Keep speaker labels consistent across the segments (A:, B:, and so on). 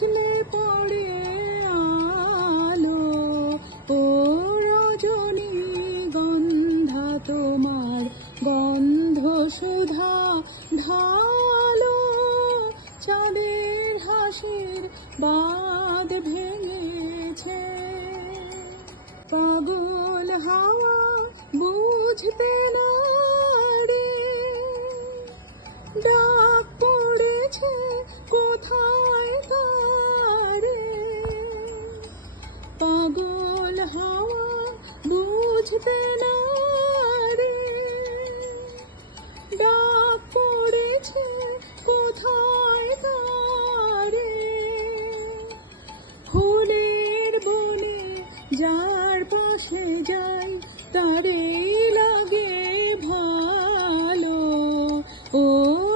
A: পিছলে পড়ে আলো, ও রজনী গন্ধা তোমার গন্ধ সুধা ঢালো। চাঁদের হাসির বাদ ভেঙেছে। পাগল হাওয়া বুঝতে না রে ডাক পড়েছে, কোথায় তারে? ফুলের বনে যার পাশে যাই, তারে লাগে ভালো। ও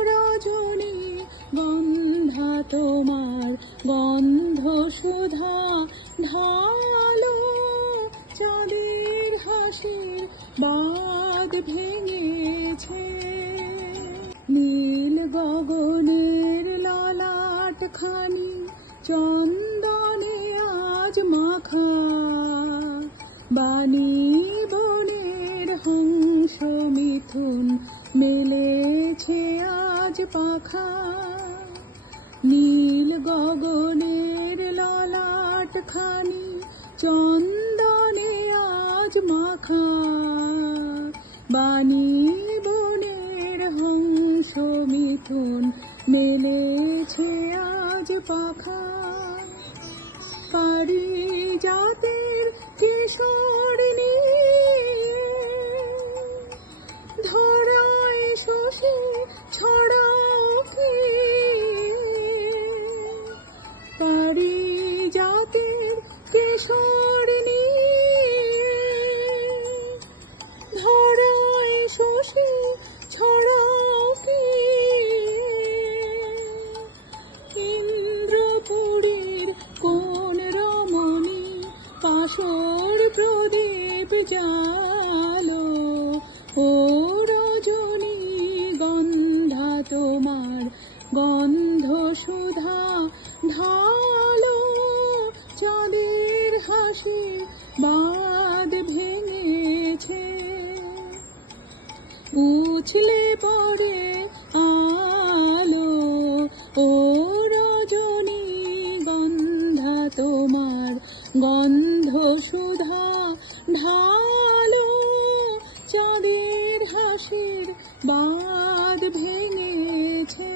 A: রজনী, গন্ধা তোমার গন্ধ সুধা, ঢালো হাসির বাদ ভেঙেছে। নীল গগনের ললাট খানি চন্দনে আজ মাখা। বাণী বনের হংস মিথুন মেলেছে আজ পাখা। নীল গগনের ললাট খানি চন্দনে আজ মাখা বাণী বনের হংস মিথুন মেলেছে আজ পাখা। পারি জাতের কিশোর ধরায় শশী ছড়াও কি পারি জাতের কিশোর কাসর প্রদীপ জালো ও রজনী গন্ধা তোমার গন্ধ সুধা ঢালো চাঁদের হাসি বাদ ভেঙেছে। উছলে পড়ে আলো, ও রজনী গন্ধা তোমার গন্ধ সুধা ঢালো চাঁদের হাসির বাদ ভেঙেছে।